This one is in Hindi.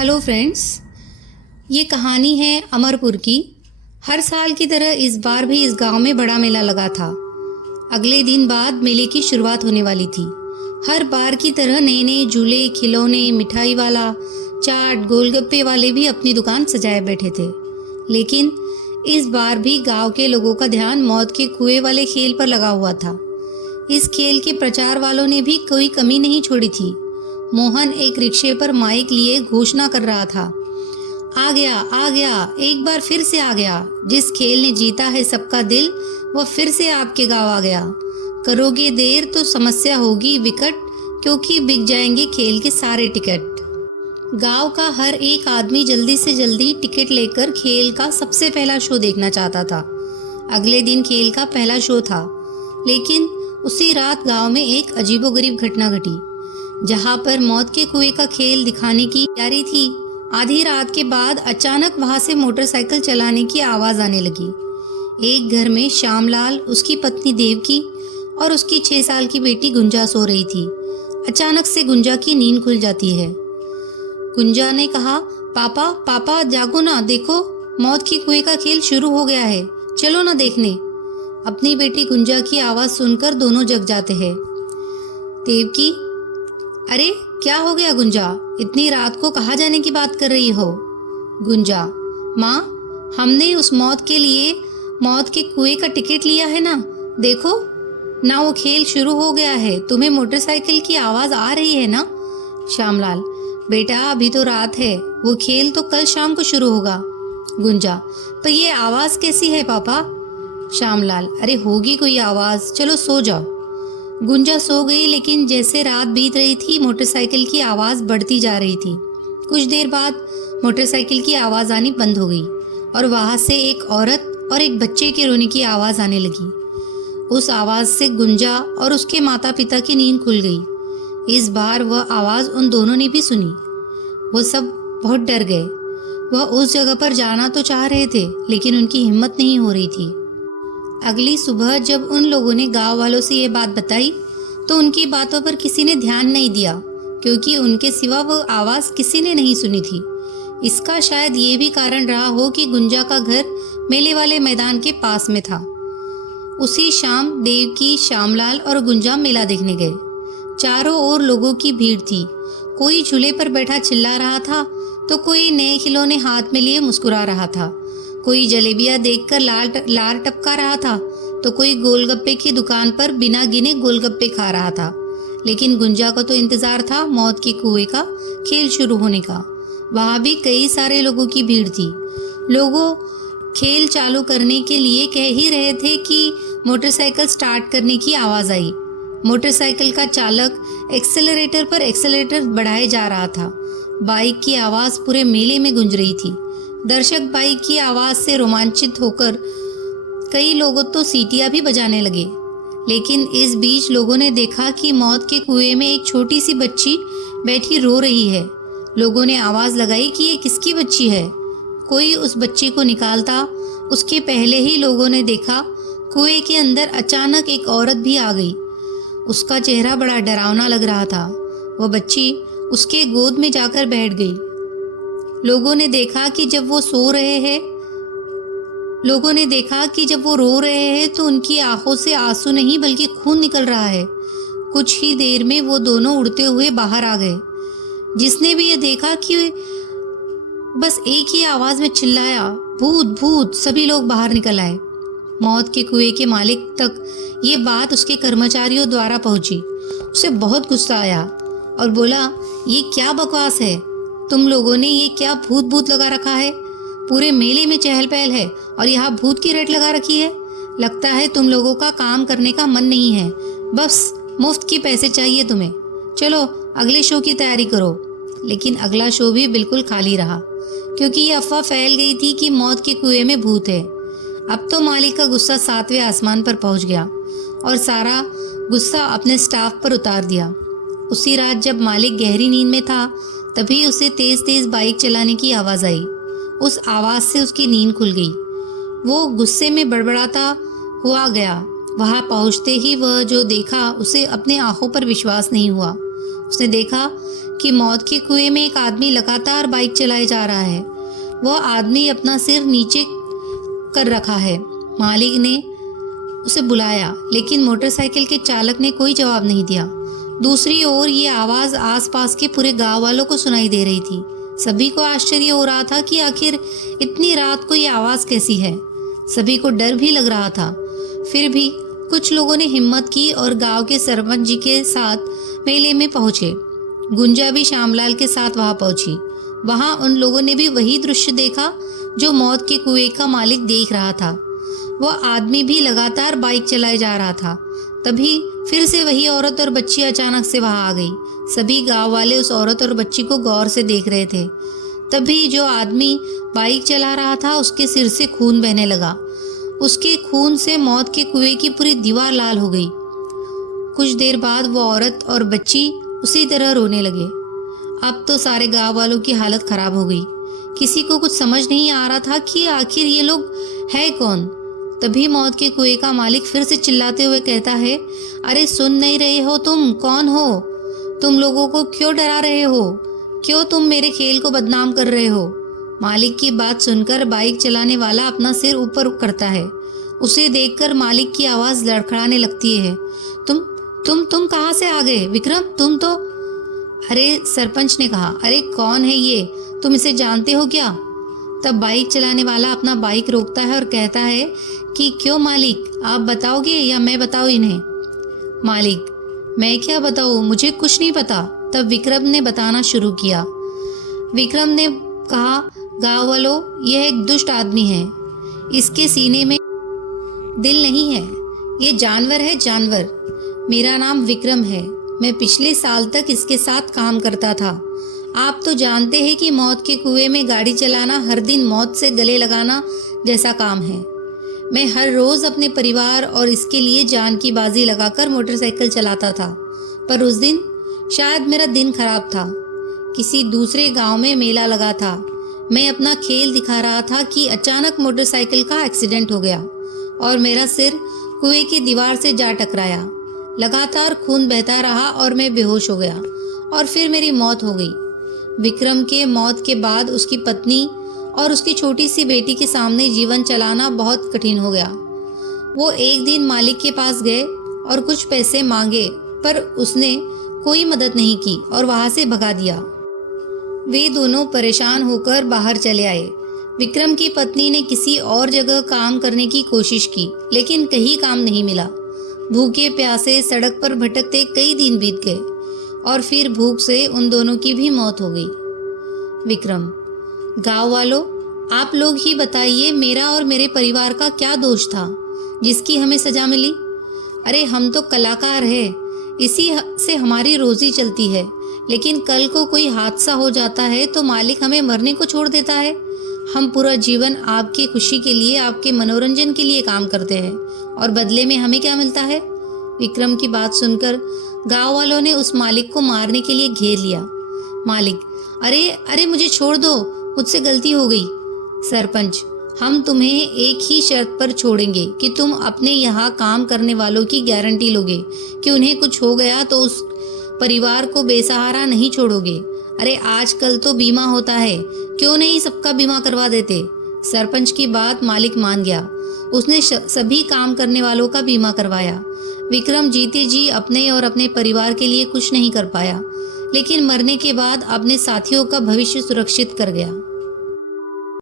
हेलो फ्रेंड्स, ये कहानी है अमरपुर की। हर साल की तरह इस बार भी इस गांव में बड़ा मेला लगा था। अगले दिन बाद मेले की शुरुआत होने वाली थी। हर बार की तरह नए नए झूले, खिलौने, मिठाई वाला, चाट, गोलगप्पे वाले भी अपनी दुकान सजाए बैठे थे। लेकिन इस बार भी गांव के लोगों का ध्यान मौत के कुएं वाले खेल पर लगा हुआ था। इस खेल के प्रचार वालों ने भी कोई कमी नहीं छोड़ी थी। मोहन एक रिक्शे पर माइक लिए घोषणा कर रहा था, आ गया, एक बार फिर से आ गया। जिस खेल ने जीता है सबका दिल, वह फिर से आपके गांव आ गया। करोगे देर तो समस्या होगी विकट, क्योंकि बिक जाएंगे खेल के सारे टिकट। गांव का हर एक आदमी जल्दी से जल्दी टिकट लेकर खेल का सबसे पहला शो देखना चाहता था। अगले दिन खेल का पहला शो था, लेकिन उसी रात गांव में एक अजीबोगरीब घटना घटी। जहां पर मौत के कुएं का खेल दिखाने की तैयारी थी, आधी रात के बाद अचानक वहां से मोटरसाइकिल चलाने की आवाज आने लगी। एक घर में श्यामलाल, उसकी पत्नी देवकी और उसकी 6 साल की बेटी गुंजा सो रही थी। अचानक से गुंजा की नींद खुल जाती है। गुंजा ने कहा, पापा जागो ना, देखो मौत के कुएं का खेल शुरू हो गया है, चलो ना देखने। अपनी बेटी गुंजा की आवाज सुनकर दोनों जग जाते हैं। देवकी, अरे क्या हो गया गुंजा, इतनी रात को कहाँ जाने की बात कर रही हो? गुंजा, माँ, हमने उस मौत के लिए मौत के कुएं का टिकट लिया है ना, देखो ना, वो खेल शुरू हो गया है, तुम्हें मोटरसाइकिल की आवाज आ रही है ना? श्यामलाल, बेटा अभी तो रात है, वो खेल तो कल शाम को शुरू होगा। गुंजा, तो ये आवाज कैसी है पापा? श्यामलाल, अरे होगी कोई आवाज, चलो सो जाओ। गुंजा सो गई, लेकिन जैसे रात बीत रही थी मोटरसाइकिल की आवाज़ बढ़ती जा रही थी। कुछ देर बाद मोटरसाइकिल की आवाज़ आनी बंद हो गई और वहाँ से एक औरत और एक बच्चे के रोने की आवाज़ आने लगी। उस आवाज़ से गुंजा और उसके माता पिता की नींद खुल गई। इस बार वह आवाज़ उन दोनों ने भी सुनी। वो सब बहुत डर गए। वह उस जगह पर जाना तो चाह रहे थे, लेकिन उनकी हिम्मत नहीं हो रही थी। अगली सुबह जब उन लोगों ने गांव वालों से ये बात बताई, तो उनकी बातों पर किसी ने ध्यान नहीं दिया, क्योंकि उनके सिवा वो आवाज़ किसी ने नहीं सुनी थी। इसका शायद ये भी कारण रहा हो कि गुंजा का घर मेले वाले मैदान के पास में था। उसी शाम देवकी, श्यामलाल और गुंजा मेला देखने गए। चारों ओर लोगों की भीड़ थी। कोई झूले पर बैठा चिल्ला रहा था, तो कोई नए खिलौने हाथ में लिए मुस्कुरा रहा था। कोई जलेबियां देखकर लार टपका रहा था, तो कोई गोलगप्पे की दुकान पर बिना गिने गोलगप्पे खा रहा था। लेकिन गुंजा को तो इंतजार था मौत के कुएं का खेल शुरू होने का। वहाँ भी कई सारे लोगों की भीड़ थी। लोगों खेल चालू करने के लिए कह ही रहे थे कि मोटरसाइकिल स्टार्ट करने की आवाज़ आई। मोटरसाइकिल का चालक एक्सेलरेटर पर एक्सेलरेटर बढ़ाए जा रहा था। बाइक की आवाज़ पूरे मेले में गूंज रही थी। दर्शक बाइक की आवाज़ से रोमांचित होकर कई लोगों तो सीटियां भी बजाने लगे। लेकिन इस बीच लोगों ने देखा कि मौत के कुएं में एक छोटी सी बच्ची बैठी रो रही है। लोगों ने आवाज़ लगाई कि ये किसकी बच्ची है। कोई उस बच्ची को निकालता, उसके पहले ही लोगों ने देखा कुएं के अंदर अचानक एक औरत भी आ गई। उसका चेहरा बड़ा डरावना लग रहा था। वह बच्ची उसके गोद में जाकर बैठ गई। लोगों ने देखा कि जब वो रो रहे हैं तो उनकी आंखों से आंसू नहीं बल्कि खून निकल रहा है। कुछ ही देर में वो दोनों उड़ते हुए बाहर आ गए। जिसने भी ये देखा कि बस एक ही आवाज़ में चिल्लाया, भूत भूत, सभी लोग बाहर निकल आए। मौत के कुएं के मालिक तक ये बात उसके कर्मचारियों द्वारा पहुंची। उसे बहुत गुस्सा आया और बोला, ये क्या बकवास है, तुम लोगों ने ये क्या भूत भूत लगा रखा है? पूरे मेले में चहल पहल है और यहाँ भूत की रट लगा रखी है। लगता है तुम लोगों का काम करने का मन नहीं है, बस मुफ्त की पैसे चाहिए तुम्हें। चलो अगले शो की तैयारी करो। लेकिन अगला शो भी बिल्कुल खाली रहा, क्योंकि ये अफवाह फैल गई थी कि मौत के कुएं में भूत है। अब तो मालिक का गुस्सा 7वें आसमान पर पहुँच गया और सारा गुस्सा अपने स्टाफ पर उतार दिया। उसी रात जब मालिक गहरी नींद में था, तभी उसे तेज तेज बाइक चलाने की आवाज़ आई। उस आवाज़ से उसकी नींद खुल गई। वो गुस्से में बड़बड़ाता हुआ गया। वहाँ पहुँचते ही वह जो देखा, उसे अपने आंखों पर विश्वास नहीं हुआ। उसने देखा कि मौत के कुएं में एक आदमी लगातार बाइक चलाए जा रहा है। वह आदमी अपना सिर नीचे कर रखा है। मालिक ने उसे बुलाया, लेकिन मोटरसाइकिल के चालक ने कोई जवाब नहीं दिया। दूसरी ओर ये आवाज़ आसपास के पूरे गांव वालों को सुनाई दे रही थी। सभी को आश्चर्य हो रहा था कि आखिर इतनी रात को ये आवाज़ कैसी है। सभी को डर भी लग रहा था। फिर भी कुछ लोगों ने हिम्मत की और गांव के सरपंच जी के साथ मेले में पहुंचे। गुंजा भी श्यामलाल के साथ वहां पहुंची। वहां उन लोगों ने भी वही दृश्य देखा जो मौत के कुएं का मालिक देख रहा था। वह आदमी भी लगातार बाइक चलाए जा रहा था। तभी फिर से वही औरत और बच्ची अचानक से वहां आ गई। सभी गांव वाले उस औरत और बच्ची को गौर से देख रहे थे। तभी जो आदमी बाइक चला रहा था उसके सिर से खून बहने लगा। उसके खून से मौत के कुएं की पूरी दीवार लाल हो गई। कुछ देर बाद वो औरत और बच्ची उसी तरह रोने लगे। अब तो सारे गांव वालों की हालत खराब हो गई। किसी को कुछ समझ नहीं आ रहा था कि आखिर ये लोग है कौन। तभी मौत के कुएं का मालिक फिर से चिल्लाते हुए कहता है, अरे सुन नहीं रहे हो? तुम कौन हो? तुम लोगों को क्यों डरा रहे हो? क्यों तुम मेरे खेल को बदनाम कर रहे हो? मालिक की बात सुनकर बाइक चलाने वाला अपना सिर ऊपर करता है। उसे देखकर मालिक की आवाज़ लड़खड़ाने लगती है। तुम कहाँ से आ गए विक्रम? तुम तो... अरे सरपंच ने कहा, अरे कौन है ये? तुम इसे जानते हो क्या? तब बाइक चलाने वाला अपना बाइक रोकता है और कहता है कि क्यों मालिक, आप बताओगे या मैं बताऊँ इन्हें? मालिक, मैं क्या बताऊँ, मुझे कुछ नहीं पता। तब विक्रम ने बताना शुरू किया। विक्रम ने कहा, गाँव वालों, यह एक दुष्ट आदमी है। इसके सीने में दिल नहीं है। ये जानवर है, जानवर। मेरा नाम विक्रम है। मैं पिछले साल तक इसके साथ काम करता था। आप तो जानते हैं कि मौत के कुएं में गाड़ी चलाना हर दिन मौत से गले लगाना जैसा काम है। मैं हर रोज़ अपने परिवार और इसके लिए जान की बाजी लगाकर मोटरसाइकिल चलाता था। पर उस दिन शायद मेरा दिन खराब था। किसी दूसरे गांव में मेला लगा था। मैं अपना खेल दिखा रहा था कि अचानक मोटरसाइकिल का एक्सीडेंट हो गया और मेरा सिर कुएं की दीवार से जा टकराया। लगातार खून बहता रहा और मैं बेहोश हो गया और फिर मेरी मौत हो गई। विक्रम के मौत के बाद उसकी पत्नी और उसकी छोटी सी बेटी के सामने जीवन चलाना बहुत कठिन हो गया। वो एक दिन मालिक के पास गए और कुछ पैसे मांगे, पर उसने कोई मदद नहीं की और वहाँ से भगा दिया। वे दोनों परेशान होकर बाहर चले आए। विक्रम की पत्नी ने किसी और जगह काम करने की कोशिश की, लेकिन कहीं काम नहीं मिला। भूखे प्यासे सड़क पर भटकते कई दिन बीत गए और फिर भूख से उन दोनों की भी मौत हो गई। विक्रम, गांव वालों, आप लोग ही बताइए, मेरा और मेरे परिवार का क्या दोष था जिसकी हमें सजा मिली? अरे हम तो कलाकार हैं, इसी से हमारी रोजी चलती है। लेकिन कल को कोई हादसा हो जाता है तो मालिक हमें मरने को छोड़ देता है। हम पूरा जीवन आपकी खुशी के लिए, आपके मनोरंजन के लिए काम करते हैं और बदले में हमें क्या मिलता है? विक्रम की बात सुनकर गांव वालों ने उस मालिक को मारने के लिए घेर लिया। मालिक, अरे मुझे छोड़ दो, मुझसे गलती हो गई। सरपंच, हम तुम्हें एक ही शर्त पर छोड़ेंगे कि तुम अपने यहाँ काम करने वालों की गारंटी लोगे कि उन्हें कुछ हो गया तो उस परिवार को बेसहारा नहीं छोड़ोगे। अरे आजकल तो बीमा होता है, क्यों नहीं सबका बीमा करवा देते? सरपंच की बात मालिक मान गया। उसने सभी काम करने वालों का बीमा करवाया। विक्रम जीते जी अपने और अपने परिवार के लिए कुछ नहीं कर पाया, लेकिन मरने के बाद अपने साथियों का भविष्य सुरक्षित कर गया।